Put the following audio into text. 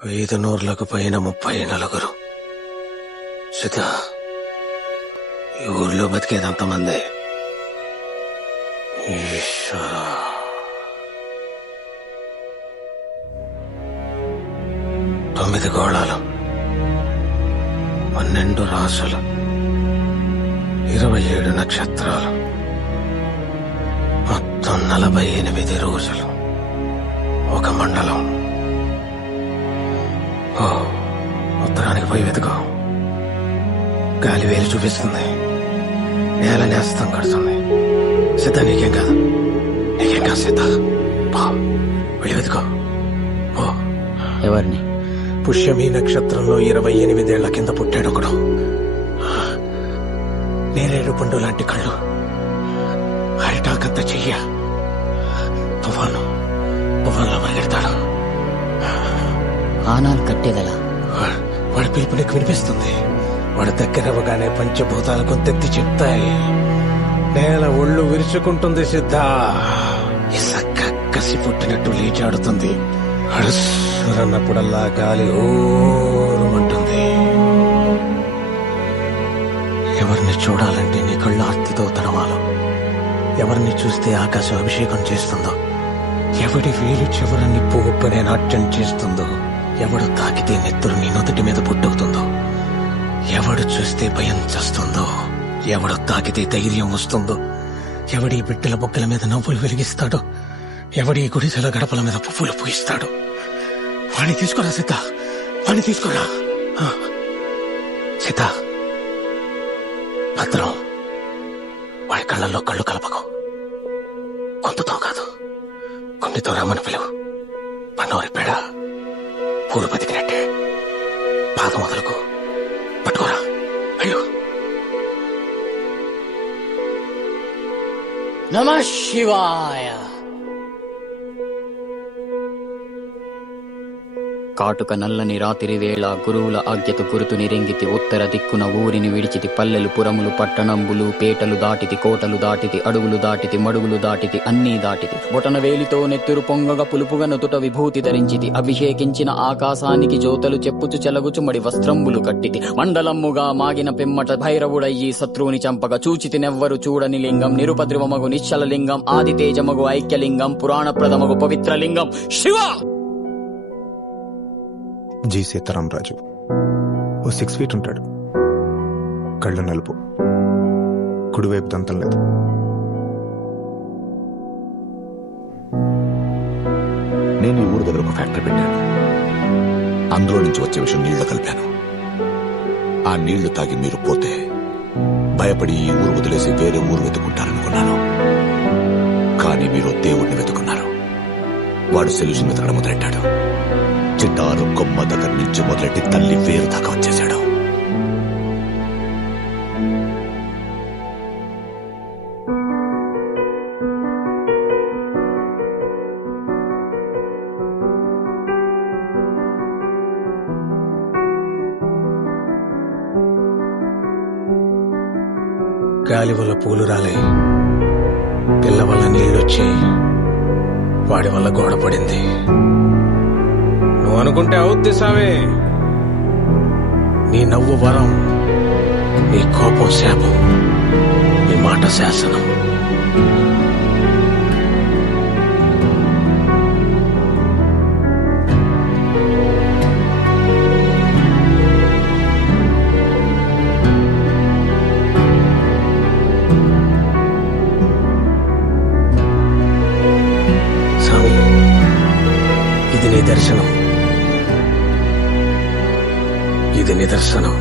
500లకు పైన 34. సీత, ఈ ఊర్లో బతికేదంతమంది. ఈశ్వరా, 9 గోళాలు, 12 రాసులు, 27 నక్షత్రాలు, మొత్తం 48 రోజులు, ఒక మండలం. ఉత్తరానికి పోయి వెతుకో. గాలి వేలు చూపిస్తుంది, నేల నేస్తం కడుతుంది. సీత, నీకేం కాదు, నీకేం కాదు సీత. వెళ్ళి వెతుకో. ఎవరిని? పుష్యమి నక్షత్రంలో 28 ఏళ్ల కింద పుట్టాడు ఒకడు. నేరేడు పండు లాంటి కళ్ళు, అరిటాకంత చెయ్య, తుఫాన్లో పరిగెడతాడు. ఆనాలు కట్టేదలా? వాడి పిలుపు నీకు వినిపిస్తుంది. వాడి దగ్గరవగానే పంచభూతాలు కొంతెత్తి చెప్తాయి. నేల ఒళ్ళు విరుచుకుంటుంది. సిద్ధ, ఇసక్క కసి పుట్టినట్టు లేచాడుతుంది. అడుస్తున్నప్పుడల్లా గాలి ఓరుమంటుంది. ఎవరిని చూడాలంటే నీ కళ్ళు ఆర్తితో తడవాలో, ఎవరిని చూస్తే ఆకాశం అభిషేకం చేస్తుందో, ఎవడి వేలు చివర నిప్పు ఉప్పనే నాట్యం చేస్తుందో, ఎవడు తాకితే నెత్తురు నీ నుదుటి మీద పుట్టుకుతుందో, ఎవడు చూస్తే భయం చేస్తుందో, ఎవడు తాకితే ధైర్యం వస్తుందో, ఎవడి బిడ్డల బొగ్గల మీద నవ్వులు వెలిగిస్తాడో, ఎవడి గుడిసెల గడపల మీద పువ్వులు పూయిస్తాడు, వాణ్ణి తీసుకురా సీత, వాణ్ణి తీసుకురా. సీత, భద్రం, వాడి కళ్ళల్లో కళ్ళు కలపకు. కొంతతో కాదు, కొన్నితో రమ్మని పిలువు. పన్నోరి పేడ పూలు బతికినట్టే. పాదం మొదలకు పట్టుకోరా. అయ్యో, నమః శివాయ. కాటుక నల్లని రాత్రి వేళ గురువుల ఆజ్ఞత గురుతుని రెంగితి. ఉత్తర దిక్కున ఊరిని విడిచితి. పల్లెలు పురములు పట్టణంబులు పేటలు దాటితి. కోటలు దాటితి. అడుగులు దాటితి. మడుగులు దాటితి. అన్నీ దాటితి. బొటన వేలితో నెత్తురు పొంగగా పులుపుగా నొతుట విభూతి ధరించితి. అభిషేకించిన ఆకాశానికి జ్యోతలు చెప్పుచు చెలగుచు మడి వస్త్రంబులు కట్టితి. మండలమ్ముగా మాగిన పిమ్మట భైరవుడయ్యి శత్రువుని చంపగా చూచితి నెవ్వరు చూడని లింగం. నిరుపద్రవమగు నిశ్చల లింగం. ఆది తేజమగు ఐక్యలింగం. పురాణ ప్రథమగు పవిత్ర లింగం శివ. జి సీతారామరాజు. ఓ 6 feet ఉంటాడు. కళ్ళు నలుపు, కుడివైపు దంతం లేదు. నేను ఈ ఊరు దగ్గర ఒక ఫ్యాక్టరీ పెట్టాను. అందులో నుంచి వచ్చే విషయం నీళ్లు కలిపాను. ఆ నీళ్లు తాగి మీరు పోతే భయపడి ఈ ఊరు వదిలేసి వేరే ఊరు వెతుకుంటారనుకున్నాను. కానీ మీరు దేవుడిని వెతుకున్నారు. వాడు సొల్యూషన్ వెతకడం మొదలెట్టాడు. చిట్టారు కొమ్మ దగ్గర నుంచి మొదలెట్టి తల్లి వేరు దాకా వచ్చేశాడు. గాలి వల్ల పూలు రాలే, పిల్ల వల్ల నీళ్ళొచ్చాయి, వాడి వల్ల గోడ పడింది. నువ్వు అనుకుంటే అవుద్ది సామే. నీ నవ్వు వరం, నీ కోపం శాపం, నీ మాట శాసనం. సామి, ఇది నీ దర్శనం, ఇది నిదర్శనం.